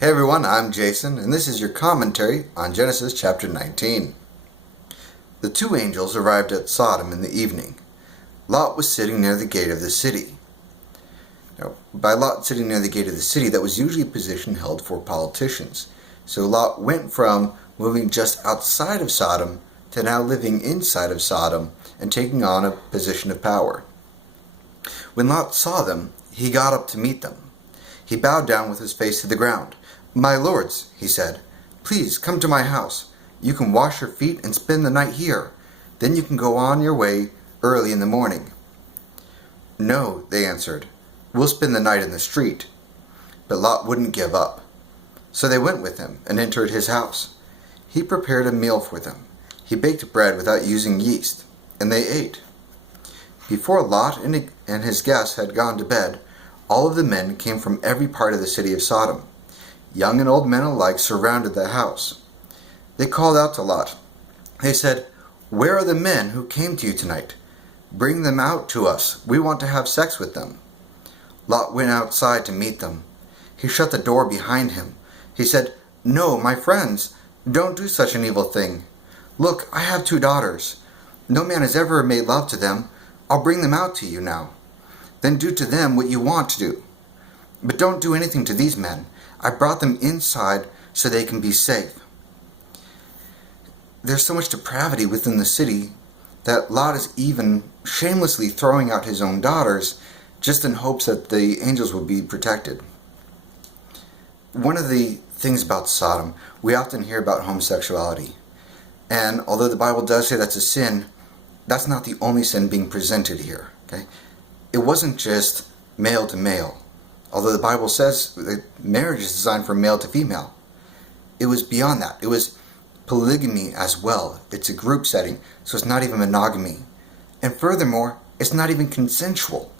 Hey everyone, I'm Jason, and this is your commentary on Genesis chapter 19. The two angels arrived at Sodom in the evening. Lot was sitting near the gate of the city. Now, by Lot sitting near the gate of the city, that was usually a position held for politicians. So Lot went from moving just outside of Sodom to now living inside of Sodom and taking on a position of power. When Lot saw them, he got up to meet them. He bowed down with his face to the ground. "My lords," he said, "please come to my house. You can wash your feet and spend the night here. Then you can go on your way early in the morning." "No," they answered, "we'll spend the night in the street." But Lot wouldn't give up. So they went with him and entered his house. He prepared a meal for them. He baked bread without using yeast, and they ate. Before Lot and his guests had gone to bed, all of the men came from every part of the city of Sodom. Young and old men alike surrounded the house. They called out to Lot. They said, "Where are the men who came to you tonight? Bring them out to us. We want to have sex with them." Lot went outside to meet them. He shut the door behind him. He said, "No, my friends, don't do such an evil thing. Look, I have 2 daughters. No man has ever made love to them. I'll bring them out to you now. Then do to them what you want to do. But don't do anything to these men. I brought them inside so they can be safe." There's so much depravity within the city that Lot is even shamelessly throwing out his own daughters just in hopes that the angels will be protected. One of the things about Sodom, we often hear about homosexuality. And although the Bible does say that's a sin, that's not the only sin being presented here. Okay? It wasn't just male to male. Although the Bible says that marriage is designed from male to female. It was beyond that. It was polygamy as well. It's a group setting, so it's not even monogamy. And furthermore, it's not even consensual.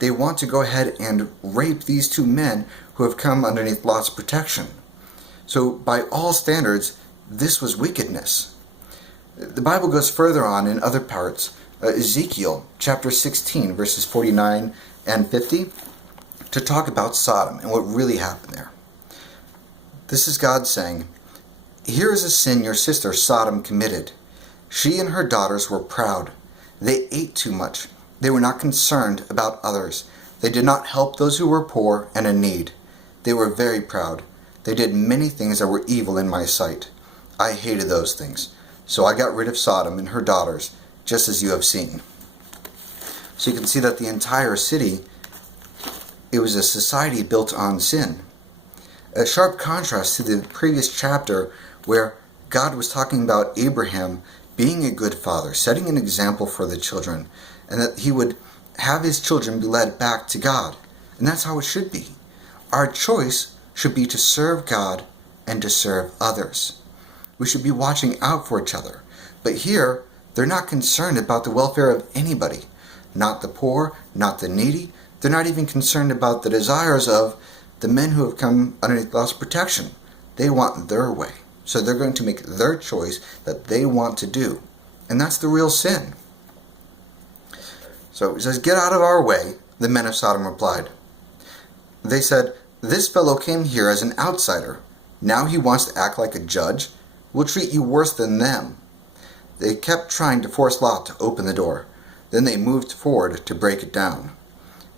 They want to go ahead and rape these 2 men who have come underneath Lot's protection. So by all standards, this was wickedness. The Bible goes further on in other parts. Ezekiel chapter 16 verses 49 and 50. To talk about Sodom and what really happened there. This is God saying, "Here is a sin your sister Sodom committed. She and her daughters were proud. They ate too much. They were not concerned about others. They did not help those who were poor and in need. They were very proud. They did many things that were evil in my sight. I hated those things. So I got rid of Sodom and her daughters, just as you have seen." So you can see that the entire city, it was a society built on sin. A sharp contrast to the previous chapter where God was talking about Abraham being a good father, setting an example for the children, and that he would have his children be led back to God. And that's how it should be. Our choice should be to serve God and to serve others. We should be watching out for each other. But here, they're not concerned about the welfare of anybody. Not the poor, not the needy. They're not even concerned about the desires of the men who have come underneath God's protection. They want their way. So they're going to make their choice that they want to do. And that's the real sin. So it says, "Get out of our way," the men of Sodom replied. They said, "This fellow came here as an outsider. Now he wants to act like a judge. We'll treat you worse than them." They kept trying to force Lot to open the door. Then they moved forward to break it down.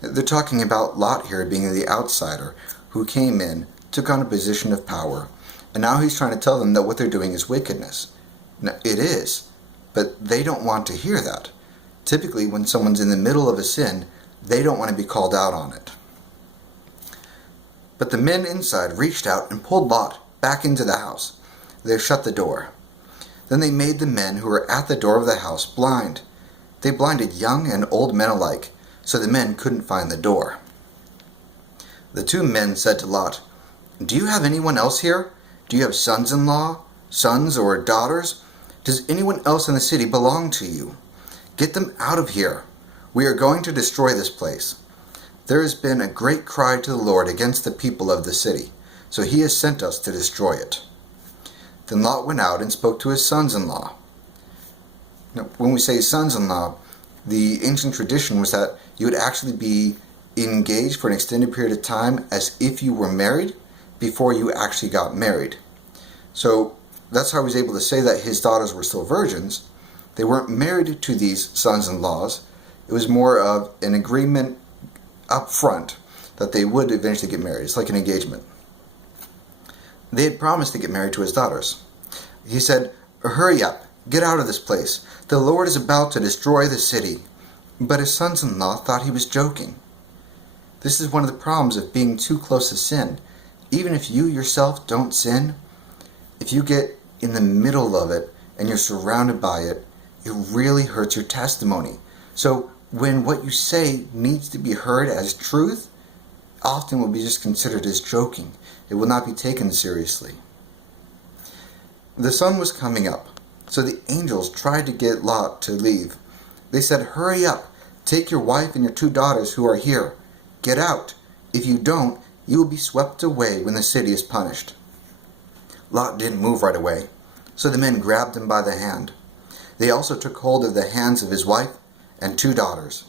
They're talking about Lot here being the outsider who came in, took on a position of power, and now he's trying to tell them that what they're doing is wickedness. Now, it is, but they don't want to hear that. Typically, when someone's in the middle of a sin, they don't want to be called out on it. But the men inside reached out and pulled Lot back into the house. They shut the door. Then they made the men who were at the door of the house blind. They blinded young and old men alike, so the men couldn't find the door. The 2 men said to Lot, "Do you have anyone else here? Do you have sons-in-law, sons or daughters? Does anyone else in the city belong to you? Get them out of here. We are going to destroy this place. There has been a great cry to the Lord against the people of the city, so he has sent us to destroy it." Then Lot went out and spoke to his sons-in-law. Now, when we say sons-in-law, the ancient tradition was that you would actually be engaged for an extended period of time as if you were married, before you actually got married. So that's how he was able to say that his daughters were still virgins. They weren't married to these sons-in-laws. It was more of an agreement up front that they would eventually get married. It's like an engagement. They had promised to get married to his daughters. He said, "Hurry up, get out of this place. The Lord is about to destroy the city." But his sons-in-law thought he was joking. This is one of the problems of being too close to sin. Even if you yourself don't sin, if you get in the middle of it and you're surrounded by it, it really hurts your testimony. So when what you say needs to be heard as truth, often will be just considered as joking. It will not be taken seriously. The sun was coming up, so the angels tried to get Lot to leave. They said, "Hurry up, take your wife and your 2 daughters who are here. Get out. If you don't, you will be swept away when the city is punished." Lot didn't move right away, so the men grabbed him by the hand. They also took hold of the hands of his wife and 2 daughters.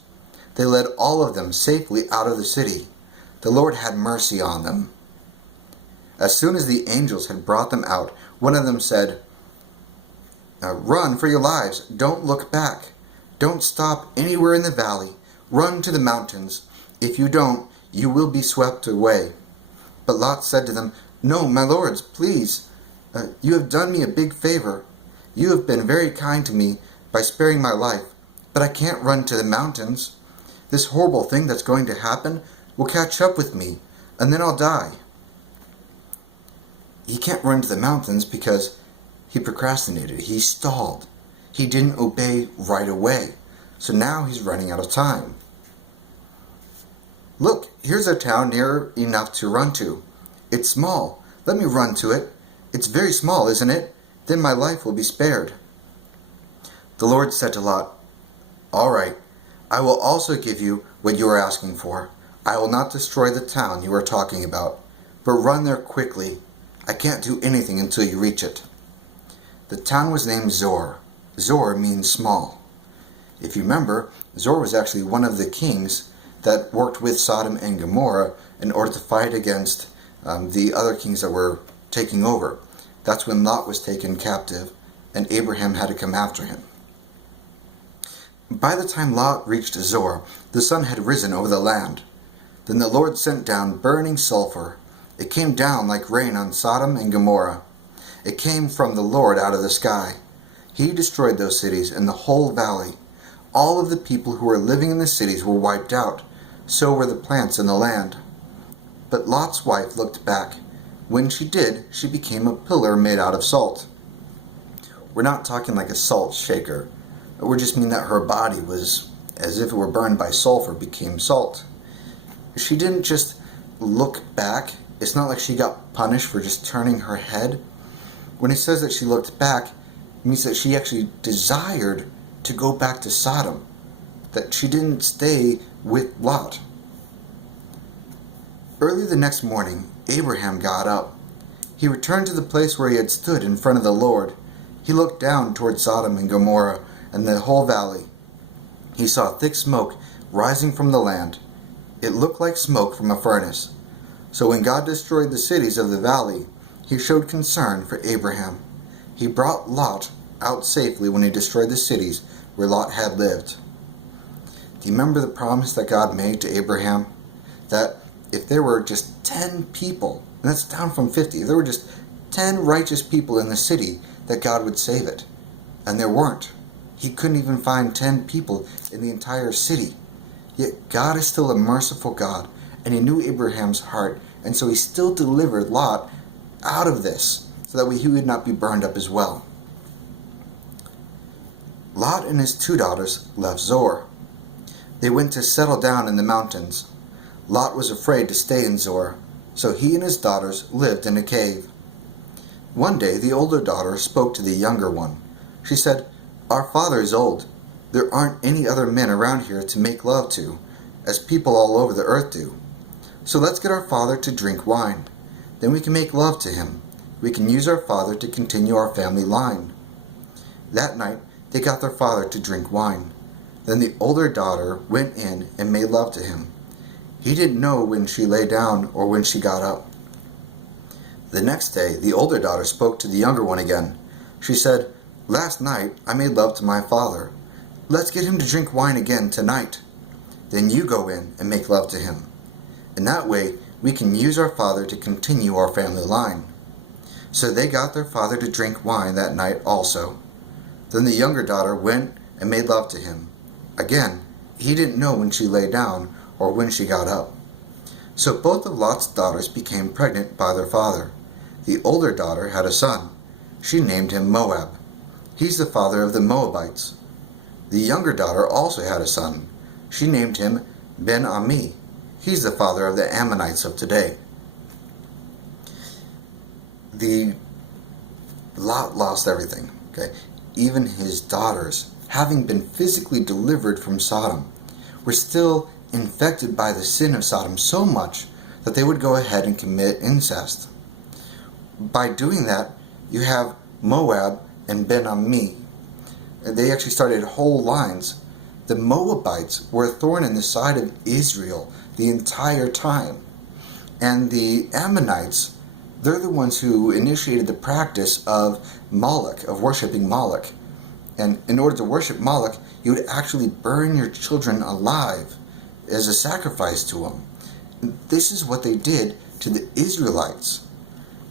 They led all of them safely out of the city. The Lord had mercy on them. As soon as the angels had brought them out, one of them said, "Run for your lives. Don't look back. Don't stop anywhere in the valley. Run to the mountains. If you don't, you will be swept away." But Lot said to them, "No, my lords, please. You have done me a big favor. You have been very kind to me by sparing my life, but I can't run to the mountains. This horrible thing that's going to happen will catch up with me, and then I'll die." He can't run to the mountains because he procrastinated. He stalled. He didn't obey right away. So now he's running out of time. "Look, here's a town near enough to run to. It's small. Let me run to it. It's very small, isn't it? Then my life will be spared." The Lord said to Lot, "All right, I will also give you what you are asking for. I will not destroy the town you are talking about, but run there quickly. I can't do anything until you reach it." The town was named Zor. Zor means small. If you remember, Zor was actually one of the kings that worked with Sodom and Gomorrah in order to fight against the other kings that were taking over. That's when Lot was taken captive and Abraham had to come after him. By the time Lot reached Zor, the sun had risen over the land. Then the Lord sent down burning sulfur. It came down like rain on Sodom and Gomorrah. It came from the Lord out of the sky. He destroyed those cities and the whole valley. All of the people who were living in the cities were wiped out. So were the plants in the land. But Lot's wife looked back. When she did, she became a pillar made out of salt. We're not talking like a salt shaker. We just mean that her body was, as if it were burned by sulfur, became salt. She didn't just look back. It's not like she got punished for just turning her head. When it says that she looked back, it means that she actually desired to go back to Sodom, that she didn't stay with Lot. Early the next morning, Abraham got up. He returned to the place where he had stood in front of the Lord. He looked down toward Sodom and Gomorrah and the whole valley. He saw thick smoke rising from the land. It looked like smoke from a furnace. So when God destroyed the cities of the valley, he showed concern for Abraham. He brought Lot out safely when he destroyed the cities where Lot had lived. Do you remember the promise that God made to Abraham? That if there were just 10 people, and that's down from 50, if there were just 10 righteous people in the city, that God would save it. And there weren't. He couldn't even find 10 people in the entire city. Yet God is still a merciful God, and he knew Abraham's heart, and so he still delivered Lot out of this, so that he would not be burned up as well. Lot and his 2 daughters left Zor. They went to settle down in the mountains. Lot was afraid to stay in Zor, so he and his daughters lived in a cave. One day the older daughter spoke to the younger one. She said, "Our father is old. There aren't any other men around here to make love to, as people all over the earth do. So let's get our father to drink wine. Then we can make love to him. We can use our father to continue our family line." That night they got their father to drink wine. Then the older daughter went in and made love to him. He didn't know when she lay down or when she got up. The next day, the older daughter spoke to the younger one again. She said, "Last night I made love to my father. Let's get him to drink wine again tonight. Then you go in and make love to him. In that way, we can use our father to continue our family line." So they got their father to drink wine that night also. Then the younger daughter went and made love to him. Again, he didn't know when she lay down or when she got up. So both of Lot's daughters became pregnant by their father. The older daughter had a son. She named him Moab. He's the father of the Moabites. The younger daughter also had a son. She named him Ben-Ammi. He's the father of the Ammonites of today. Lot lost everything. Okay? Even his daughters, having been physically delivered from Sodom, were still infected by the sin of Sodom so much that they would go ahead and commit incest. By doing that, you have Moab and Ben-Ammi. They actually started whole lines. The Moabites were a thorn in the side of Israel the entire time. And the Ammonites, they're the ones who initiated the practice of Moloch, of worshiping Moloch. And in order to worship Moloch, you would actually burn your children alive as a sacrifice to them. This is what they did to the Israelites.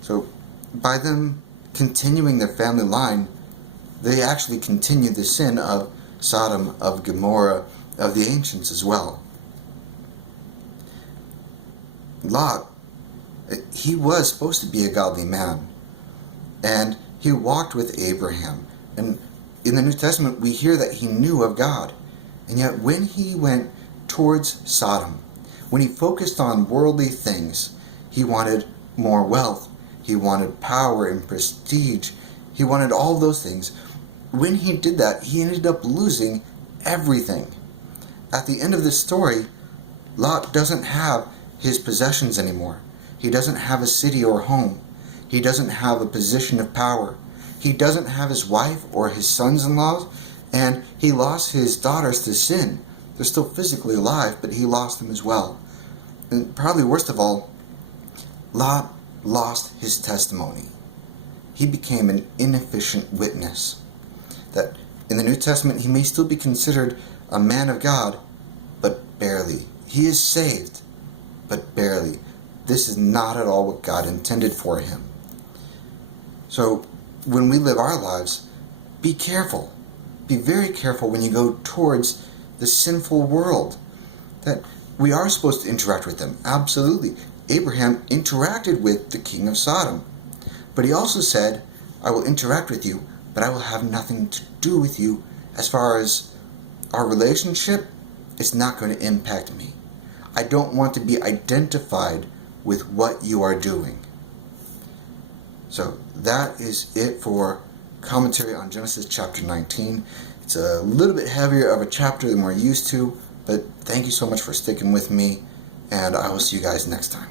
So by them continuing their family line, they actually continued the sin of Sodom, of Gomorrah, of the ancients as well. Lot, he was supposed to be a godly man, and he walked with Abraham. And in the New Testament, we hear that he knew of God. And yet when he went towards Sodom, when he focused on worldly things, he wanted more wealth, he wanted power and prestige, he wanted all those things. When he did that, he ended up losing everything. At the end of this story, Lot doesn't have his possessions anymore. He doesn't have a city or home. He doesn't have a position of power. He doesn't have his wife or his sons-in-law, and he lost his daughters to sin. They're still physically alive, but he lost them as well. And probably worst of all, Lot lost his testimony. He became an inefficient witness. That in the New Testament, he may still be considered a man of God, but barely. He is saved, but barely. This is not at all what God intended for him. So when we live our lives, be careful. Be very careful when you go towards the sinful world. That we are supposed to interact with them. Absolutely. Abraham interacted with the king of Sodom. But he also said, "I will interact with you, but I will have nothing to do with you as far as our relationship. It's not going to impact me. I don't want to be identified with what you are doing." So that is it for commentary on Genesis chapter 19. It's a little bit heavier of a chapter than we're used to, but thank you so much for sticking with me, and I will see you guys next time.